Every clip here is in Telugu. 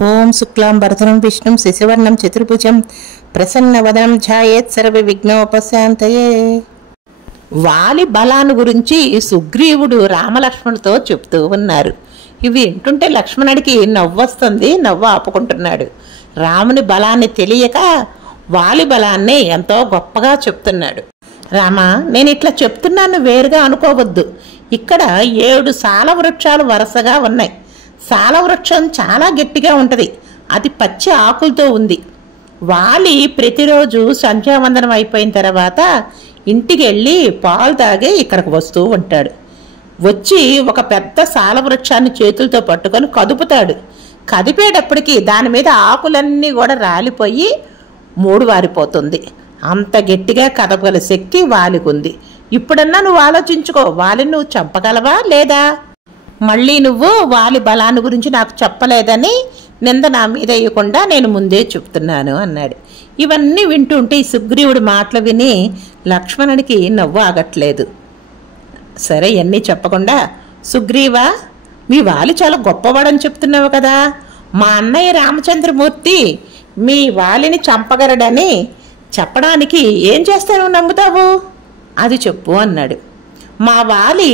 ఓం శుక్లాం వరదనం విష్ణుం శశివర్ణం చతుర్భుజం ప్రసన్నవదనం ఛాయేత్ సర్వ విఘ్నోపశాంతయే. వాలి బలాన్ని గురించి సుగ్రీవుడు రామలక్ష్మణులతో చెప్తూ ఉన్నారు. ఇవి వింటుంటే లక్ష్మణుడికి నవ్వొస్తుంది, నవ్వు ఆపుకుంటున్నాడు. రాముని బలాన్ని తెలియక వాలి బలాన్ని ఎంతో గొప్పగా చెప్తున్నాడు. రామా, నేను ఇట్లా చెప్తున్నాను వేరుగా అనుకోవద్దు. ఇక్కడ 7 సాల వృక్షాలు వరుసగా ఉన్నాయి. సాల వృక్షం చాలా గట్టిగా ఉంటుంది, అది పచ్చి ఆకులతో ఉంది. వాలి ప్రతిరోజు సంధ్యావందనం అయిపోయిన తర్వాత ఇంటికి వెళ్ళి పాలు తాగి ఇక్కడికి వస్తూ ఉంటాడు. వచ్చి ఒక పెద్ద సాల వృక్షాన్ని చేతులతో పట్టుకొని కదుపుతాడు. కదిపేటప్పటికి దాని మీద ఆకులన్నీ కూడా రాలిపోయి మూడు వారిపోతుంది. అంత గట్టిగా కదపగల శక్తి వాలికి ఉంది. ఇప్పుడన్నా నువ్వు ఆలోచించుకో, వాలిని నువ్వు చంపగలవా లేదా? మళ్ళీ నువ్వు వాలి బలాన్ని గురించి నాకు చెప్పలేదని నింద నా మీద వేయకుండా నేను ముందే చెప్తున్నాను అన్నాడు. ఇవన్నీ వింటుంటే ఈ సుగ్రీవుడి మాటలు విని లక్ష్మణుడికి నవ్వు ఆగట్లేదు. సరే, ఇవన్నీ చెప్పకుండా, సుగ్రీవా, మీ వాలి చాలా గొప్పవాడని చెప్తున్నావు కదా, మా అన్నయ్య రామచంద్రమూర్తి మీ వాలిని చంపగలడని చెప్పడానికి ఏం చేస్తాను నమ్ముతావు? అది చెప్పు అన్నాడు. మా వాలి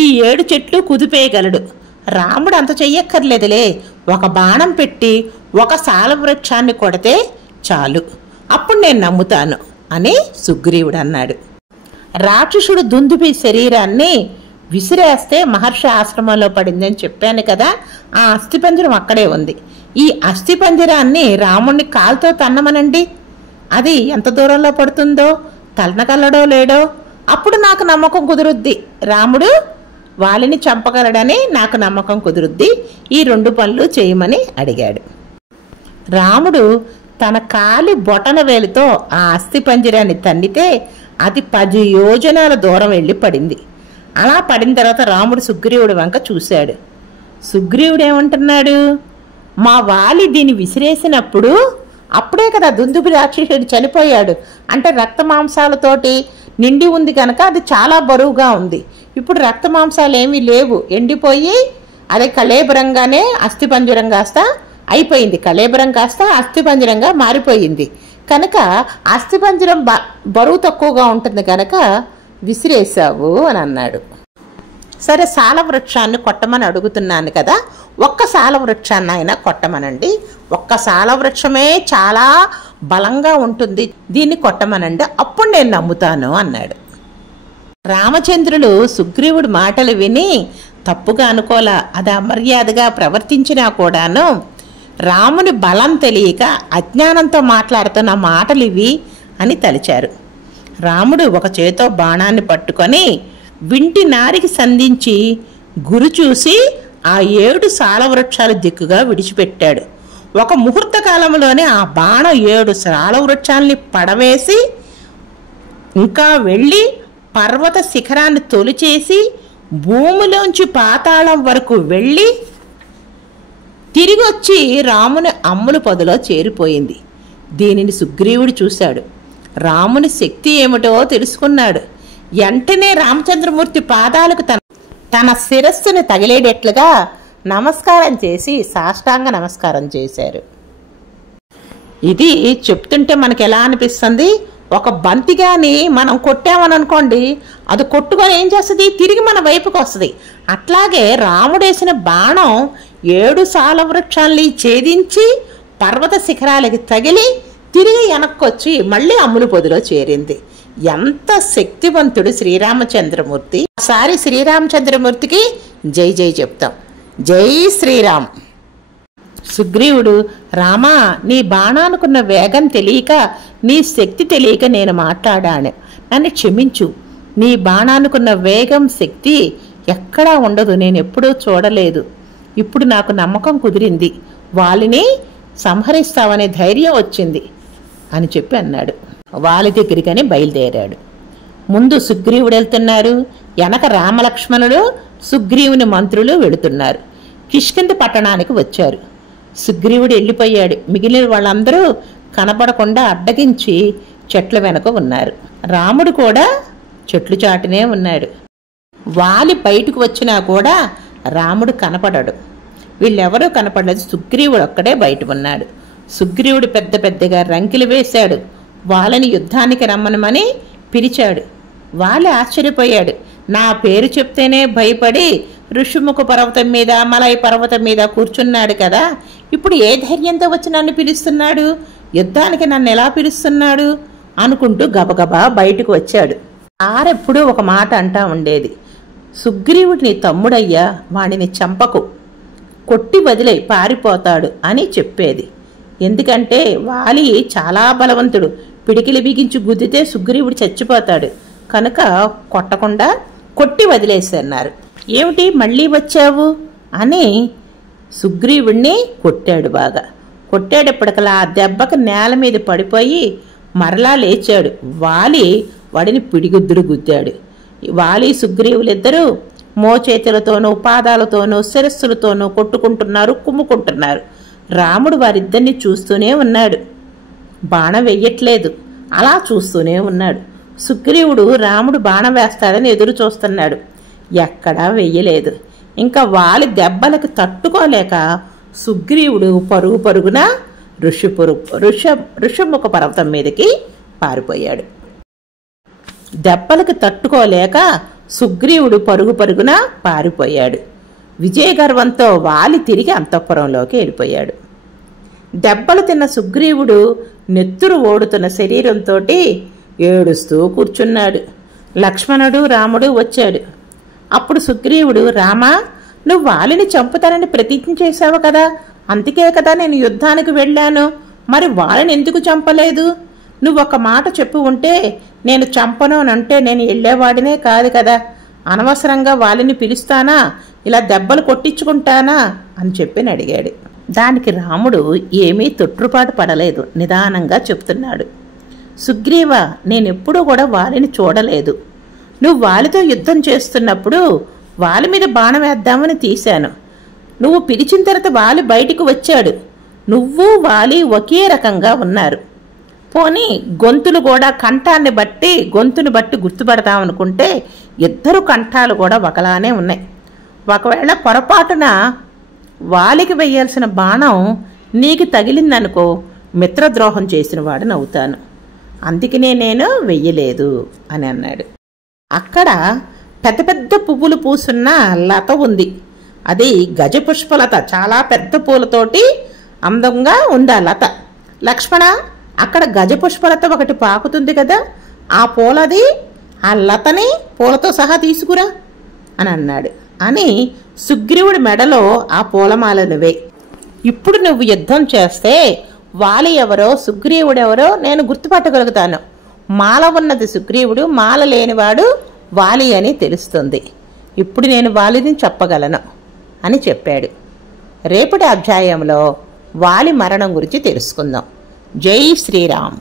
ఈ 7 చెట్లు కుదిపేయగలడు. రాముడు అంత చెయ్యక్కర్లేదులే, ఒక బాణం పెట్టి ఒక సాల వృక్షాన్ని కొడితే చాలు, అప్పుడు నేను నమ్ముతాను అని సుగ్రీవుడు అన్నాడు. రాక్షసుడు దుందుబి శరీరాన్ని విసిరేస్తే మహర్షి ఆశ్రమంలో పడిందని చెప్పాను కదా, ఆ అస్థిపంజరం అక్కడే ఉంది. ఈ అస్థిపంజరాన్ని రాముడిని కాలుతో తన్నమనండి, అది ఎంత దూరంలో పడుతుందో, తలనగలడో లేడో, అప్పుడు నాకు నమ్మకం కుదురుద్ది. రాముడు వాలిని చంపగలడని నాకు నమ్మకం కుదురుద్ది. ఈ 2 పనులు చేయమని అడిగాడు. రాముడు తన కాలి బొటన వేలుతో ఆ అస్థిపంజరాన్ని తన్నితే అది 10 యోజనాల దూరం వెళ్ళి పడింది. అలా పడిన తర్వాత రాముడు సుగ్రీవుడి వంక చూశాడు. సుగ్రీవుడు ఏమంటున్నాడు? మా వాలి దీన్ని విసిరేసినప్పుడు అప్పుడే కదా దుందుబి రాక్షసుడు చనిపోయాడు, అంటే రక్త మాంసాలతోటి నిండి ఉంది కనుక అది చాలా బరువుగా ఉంది. ఇప్పుడు రక్త మాంసాలు ఏమీ లేవు, ఎండిపోయి అదే కళేబరంగానే అస్థిపంజరం కాస్త అయిపోయింది. కళేబరం కాస్త అస్థిపంజరంగా మారిపోయింది కనుక అస్థిపంజరం బరువు తక్కువగా ఉంటుంది కనుక విసిరేసావు అని అన్నాడు. సరే, సాల వృక్షాన్ని కొట్టమని అడుగుతున్నాను కదా, ఒక్క సాల వృక్షాన్ని అయినా కొట్టమనండి. ఒక్క సాల వృక్షమే చాలా బలంగా ఉంటుంది, దీన్ని కొట్టమనండి, అప్పుడు నేను నమ్ముతాను అన్నాడు. రామచంద్రులు సుగ్రీవుడి మాటలు విని తప్పుగా అనుకోలా, అది అమర్యాదగా ప్రవర్తించినా కూడాను రాముని బలం తెలియక అజ్ఞానంతో మాట్లాడుతున్న మాటలు ఇవి అని తలిచారు. రాముడు ఒక చేతో బాణాన్ని పట్టుకొని వింటి నారికి సంధించి గురి చూసి ఆ 7 సాల వృక్షాలు దిక్కుగా విడిచిపెట్టాడు. ఒక ముహూర్త కాలంలోనే ఆ బాణం 7 సాల వృక్షాలని పడవేసి ఇంకా వెళ్ళి పర్వత శిఖరాన్ని తొలిచేసి భూమిలోంచి పాతాళం వరకు వెళ్ళి తిరిగి వచ్చి రాముని అమ్ముల పొదలో చేరిపోయింది. దీనిని సుగ్రీవుడు చూశాడు. రాముని శక్తి ఏమిటో తెలుసుకున్నాడు. వెంటనే రామచంద్రమూర్తి పాదాలకు తన శిరస్సును తగిలేటట్లుగా నమస్కారం చేసి సాష్టాంగ నమస్కారం చేశారు. ఇది చెప్తుంటే మనకి ఎలా అనిపిస్తుంది? ఒక బంతిగాని మనం కొట్టామని అనుకోండి, అది కొట్టుకొని ఏం చేస్తుంది? తిరిగి మన వైపుకి వస్తుంది. అట్లాగే రాముడేసిన బాణం 7 సాల వృక్షాల్ని ఛేదించి పర్వత శిఖరాలకి తగిలి తిరిగి వెనక్కొచ్చి మళ్ళీ అమ్ముల పొదిలో చేరింది. ఎంత శక్తివంతుడు శ్రీరామచంద్రమూర్తి! ఒకసారి శ్రీరామచంద్రమూర్తికి జై జై చెప్తాం. జై శ్రీరామ్. సుగ్రీవుడు, రామా, నీ బాణానుకున్న వేగం తెలియక, నీ శక్తి తెలియక నేను మాట్లాడాను, నన్ను క్షమించు. నీ బాణానుకున్న వేగం శక్తి ఎక్కడా ఉండదు, నేను ఎప్పుడూ చూడలేదు. ఇప్పుడు నాకు నమ్మకం కుదిరింది, వాళ్ళని సంహరిస్తావనే ధైర్యం వచ్చింది అని చెప్పి అన్నాడు. వాలి దగ్గరికని బయలుదేరాడు. ముందు సుగ్రీవుడు వెళ్తున్నారు, వెనక రామలక్ష్మణుడు సుగ్రీవుని మంత్రులు వెళుతున్నారు. కిష్కింధ పట్టణానికి వచ్చారు. సుగ్రీవుడు వెళ్ళిపోయాడు. మిగిలిన వాళ్ళందరూ కనపడకుండా అడ్డగించి చెట్ల వెనక ఉన్నారు. రాముడు కూడా చెట్లు చాటునే ఉన్నాడు. వాలి బయటకు వచ్చినా కూడా రాముడు కనపడడు. వీళ్ళెవరూ కనపడలేదు. సుగ్రీవుడు ఒక్కడే బయట ఉన్నాడు. సుగ్రీవుడు పెద్ద పెద్దగా రంకెలు వేశాడు. వాళ్ళని యుద్ధానికి రమ్మనమని పిలిచాడు. వాళ్ళే ఆశ్చర్యపోయాడు. నా పేరు చెప్తేనే భయపడి ఋషిముఖ పర్వతం మీద మలై పర్వతం మీద కూర్చున్నాడు కదా, ఇప్పుడు ఏ ధైర్యంతో వచ్చి నన్ను పిలుస్తున్నాడు, యుద్ధానికి నన్ను ఎలా పిలుస్తున్నాడు అనుకుంటూ గబగబా బయటకు వచ్చాడు. ఆరెప్పుడూ ఒక మాట అంటా ఉండేది, సుగ్రీవుడిని తమ్ముడయ్యా, వాడిని చంపకు, కొట్టి వదిలై పారిపోతాడు అని చెప్పేది. ఎందుకంటే వాలి చాలా బలవంతుడు, పిడికిలి బిగించి గుద్దితే సుగ్రీవుడు చచ్చిపోతాడు కనుక కొట్టకుండా కొట్టి వదిలేసన్నారు. ఏమిటి మళ్ళీ వచ్చావు అని సుగ్రీవుడిని కొట్టాడు. బాగా కొట్టేటప్పటికలా ఆ దెబ్బకు నేల మీద పడిపోయి మరలా లేచాడు. వాలి వాడిని పిడిగుద్దుడు గుద్దాడు. వాలి సుగ్రీవులిద్దరూ మోచేతులతోనూ పాదాలతోనూ శిరస్సులతోనూ కొట్టుకుంటున్నారు, కుమ్ముకుంటున్నారు. రాముడు వారిద్దరిని చూస్తూనే ఉన్నాడు, బాణం వెయ్యట్లేదు, అలా చూస్తూనే ఉన్నాడు. సుగ్రీవుడు రాముడు బాణం వేస్తాడని ఎదురు చూస్తున్నాడు, ఎక్కడా వెయ్యలేదు. ఇంకా వాలి దెబ్బలకు తట్టుకోలేక సుగ్రీవుడు పరుగు పరుగున ఋషముఖ పర్వతం మీదకి పారిపోయాడు. దెబ్బలకు తట్టుకోలేక సుగ్రీవుడు పరుగు పరుగున పారిపోయాడు. విజయగర్వంతో వాలి తిరిగి అంతఃపురంలోకి వెళ్ళిపోయాడు. దెబ్బలు తిన్న సుగ్రీవుడు నెత్తురు ఓడుతున్న శరీరంతో ఏడుస్తూ కూర్చున్నాడు. లక్ష్మణుడు రాముడు వచ్చాడు. అప్పుడు సుగ్రీవుడు, రామా, నువ్వు వాలిని చంపుతానని ప్రతిజ్ఞ చేశావు కదా, అందుకే కదా నేను యుద్ధానికి వెళ్ళాను, మరి వాలిని ఎందుకు చంపలేదు? నువ్వు ఒక మాట చెప్పు ఉంటే నేను చంపను అంటే నేను వెళ్ళేవాడినే కాదు కదా, అనవసరంగా వాలిని పిలుస్తానా, ఇలా దెబ్బలు కొట్టించుకుంటానా అని చెప్పి అడిగాడు. దానికి రాముడు ఏమీ తొట్రుపాటు పడలేదు, నిదానంగా చెప్తున్నాడు. సుగ్రీవ, నేనెప్పుడూ కూడా వాలిని చూడలేదు. నువ్వు వాలితో యుద్ధం చేస్తున్నప్పుడు వాలి మీద బాణం వేద్దామని తీశాను. నువ్వు పిలిచిన తర్వాత వాలి బయటికి వచ్చాడు. నువ్వు వాలి ఒకే రకంగా ఉన్నారు. పోనీ గొంతులు కూడా కంఠాన్ని బట్టి గొంతుని బట్టి గుర్తుపడతామనుకుంటే ఇద్దరు కంఠాలు కూడా ఒకలానే ఉన్నాయి. ఒకవేళ పొరపాటున వాలికి వేయాల్సిన బాణం నీకు తగిలిందనుకో, మిత్రద్రోహం చేసిన వాడిని అవుతాను, అందుకనే నేను వెయ్యలేదు అని అన్నాడు. అక్కడ పెద్ద పెద్ద పువ్వులు పూసున్న లత ఉంది. అది గజపుష్పలత, చాలా పెద్ద పూలతోటి అందంగా ఉంది ఆ లత. లక్ష్మణ, అక్కడ గజపుష్పలత ఒకటి పాకుతుంది కదా, ఆ పూలది, ఆ లతని పూలతో సహా తీసుకురా అని అన్నాడు. అని సుగ్రీవుడి మెడలో ఆ పూలమాలను వేయి. ఇప్పుడు నువ్వు యుద్ధం చేస్తే వాలి ఎవరో సుగ్రీవుడెవరో నేను గుర్తుపట్టగలుగుతాను. మాల ఉన్నది సుగ్రీవుడు, మాల లేనివాడు వాలి అని తెలుస్తుంది. ఇప్పుడు నేను వాలిని చెప్పగలను అని చెప్పాడు. రేపటి అధ్యాయంలో వాలి మరణం గురించి తెలుసుకుందాం. జై శ్రీరామ్.